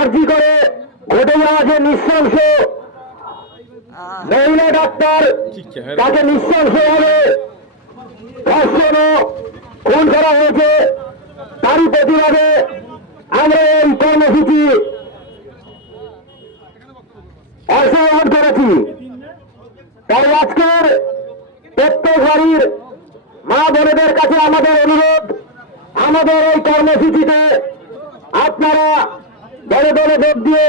আরজি করে ঘটে যাওয়া যে নৃশংস মহিলা ডাক্তার তাকে নৃশংসভাবে ধর্ষণ ও খুন করা হয়েছে, তারই প্রতিবাদে আমরা এই কর্মসূচি অংশগ্রহণ করেছি। তাই আজকের প্রত্যেক বাড়ির মা বোনেদের কাছে আমাদের অনুরোধ, আমাদের এই কর্মসূচিতে আপনারা দলে দলে যোগ দিয়ে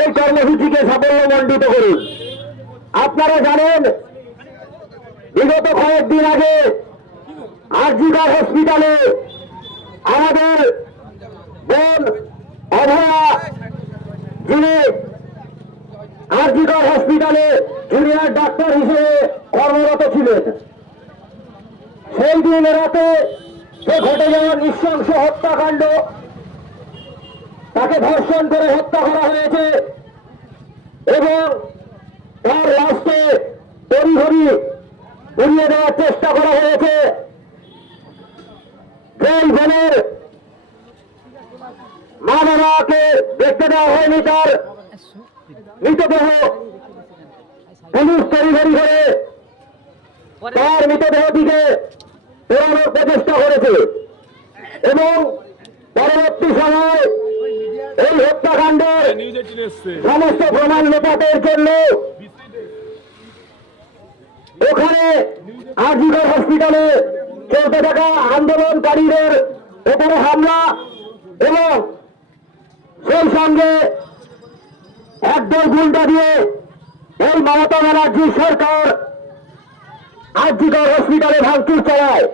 এই কর্মসূচিকে সাফল্যমণ্ডিত করুন। আপনারা জানেন বিগত কয়েকদিন আগে আরজিকর হসপিটালে আমাদের বোন অভয়া, যিনি আরজিকর হসপিটালে জুনিয়র ডাক্তার হিসেবে কর্মরত ছিলেন, সেই দিন রাতে সে ঘটে যাওয়া নৃশংস হত্যাকাণ্ড, তাকে ধর্ষণ করে হত্যা করা হয়েছে এবং তার লাশকে তড়িঘড়ি উড়িয়ে দেওয়ার চেষ্টা করা হয়েছে। যেই বোনের মা বাবাকে দেখতে দেওয়া হয়নি, তার মৃতদেহ পুলিশ তড়িঘড়ি করে তার মৃতদেহটিকে পোড়ানোর প্রচেষ্টা করেছে এবং পরবর্তী সময় এই হত্যাকাণ্ডের সমস্ত প্রমাণ লোপাটের জন্য ওখানে আরজিকর হসপিটালে চলতে থাকা আন্দোলনকারীদের উপরে হামলা এবং সেই সঙ্গে একদল গুন্ডা দিয়ে এই মমতা ব্যানার্জি সরকার আরজিকর হসপিটালে ভাঙচুর চালায়।